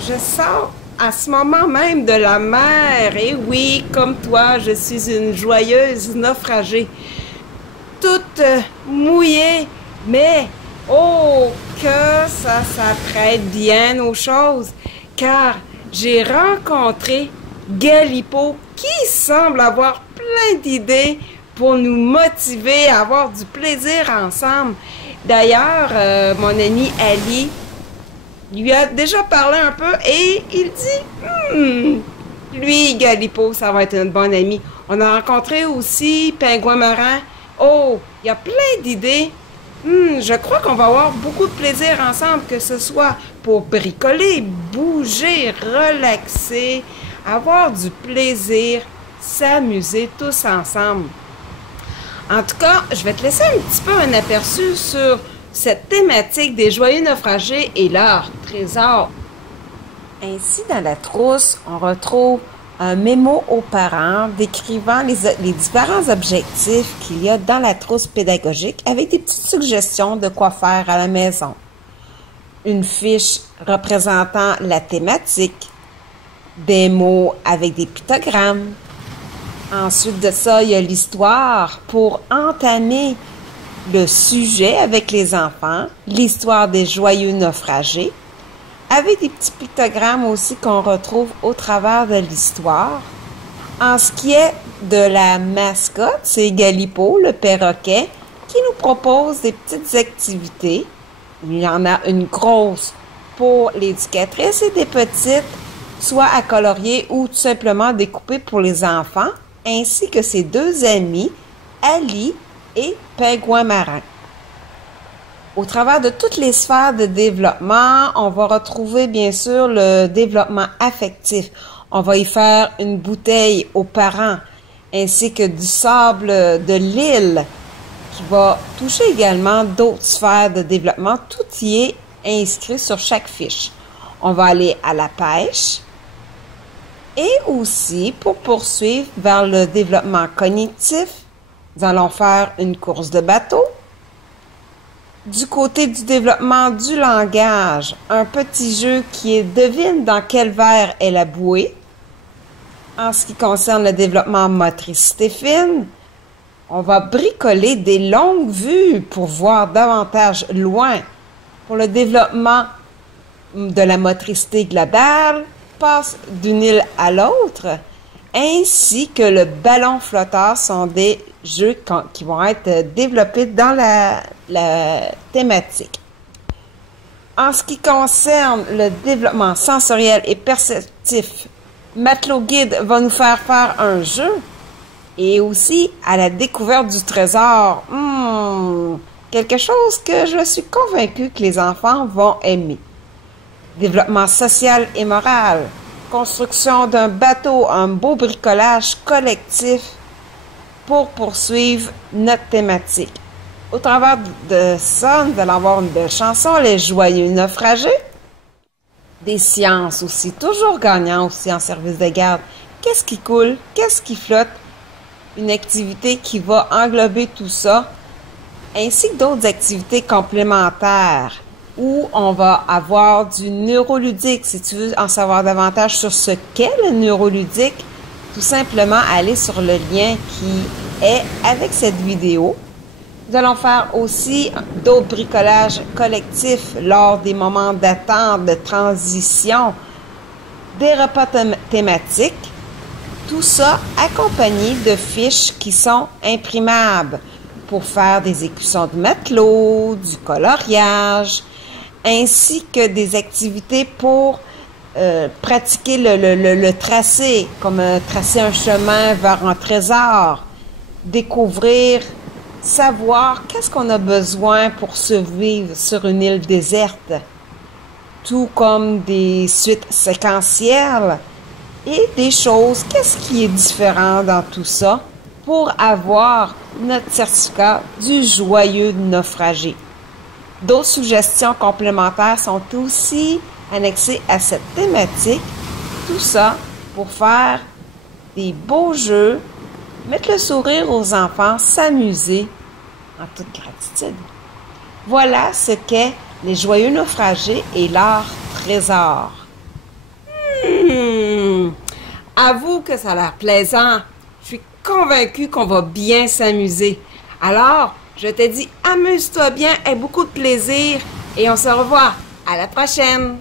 Je sors à ce moment même de la mer. Et oui, comme toi, je suis une joyeuse naufragée. Toute mouillée, mais oh, que ça s'apprête bien aux choses, car j'ai rencontré Galipo qui semble avoir plein d'idées pour nous motiver à avoir du plaisir ensemble. D'ailleurs, mon ami Ali lui a déjà parlé un peu et il dit lui, Galipo, ça va être une bonne amie. On a rencontré aussi Pingouin Marin. Oh, il y a plein d'idées. Je crois qu'on va avoir beaucoup de plaisir ensemble, que ce soit pour bricoler, bouger, relaxer, avoir du plaisir, s'amuser tous ensemble. En tout cas, je vais te laisser un petit peu un aperçu sur cette thématique des joyeux naufragés et leurs trésors. Ainsi, dans la trousse, on retrouve un mémo aux parents décrivant les différents objectifs qu'il y a dans la trousse pédagogique avec des petites suggestions de quoi faire à la maison. Une fiche représentant la thématique, des mots avec des pictogrammes. Ensuite de ça, il y a l'histoire pour entamer le sujet avec les enfants, l'histoire des joyeux naufragés, avec des petits pictogrammes aussi qu'on retrouve au travers de l'histoire. En ce qui est de la mascotte, c'est Galipo, le perroquet, qui nous propose des petites activités. Il y en a une grosse pour l'éducatrice et des petites, soit à colorier ou tout simplement découper pour les enfants, ainsi que ses deux amis, Ali et Pingouin Marin. Au travers de toutes les sphères de développement, on va retrouver bien sûr le développement affectif. On va y faire une bouteille aux parents, ainsi que du sable de l'île, qui va toucher également d'autres sphères de développement. Tout y est inscrit sur chaque fiche. On va aller à la pêche et aussi, pour poursuivre vers le développement cognitif, nous allons faire une course de bateau. Du côté du développement du langage, un petit jeu qui est devine dans quel verre est la bouée. En ce qui concerne le développement motricité fine, on va bricoler des longues vues pour voir davantage loin. Pour le développement de la motricité globale, passe d'une île à l'autre, ainsi que le ballon flotteur sont des jeux qui vont être développés dans la thématique. En ce qui concerne le développement sensoriel et perceptif, Matelot Guide va nous faire un jeu et aussi à la découverte du trésor. Quelque chose que je suis convaincue que les enfants vont aimer. Développement social et moral, construction d'un bateau, un beau bricolage collectif pour poursuivre notre thématique. Au travers de ça, nous allons avoir une belle chanson, Les joyeux naufragés. Des sciences aussi, toujours gagnant aussi en service de garde. Qu'est-ce qui coule? Qu'est-ce qui flotte? Une activité qui va englober tout ça, ainsi que d'autres activités complémentaires où on va avoir du neuroludique. Si tu veux en savoir davantage sur ce qu'est le neuroludique, tout simplement aller sur le lien qui est avec cette vidéo. Nous allons faire aussi d'autres bricolages collectifs lors des moments d'attente, de transition, des repas thématiques. Tout ça accompagné de fiches qui sont imprimables pour faire des écussons de matelot, du coloriage, ainsi que des activités pour pratiquer le tracé, comme tracer un chemin vers un trésor, découvrir, savoir qu'est-ce qu'on a besoin pour survivre sur une île déserte, tout comme des suites séquentielles et des choses, qu'est-ce qui est différent dans tout ça pour avoir notre certificat du joyeux naufragé. D'autres suggestions complémentaires sont aussi annexées à cette thématique. Tout ça pour faire des beaux jeux, mettre le sourire aux enfants, s'amuser en toute gratitude. Voilà ce qu'est les joyeux naufragés et leur trésor. avoue que ça a l'air plaisant. Je suis convaincue qu'on va bien s'amuser. Alors, je te dis, amuse-toi bien, aie beaucoup de plaisir et on se revoit. À la prochaine!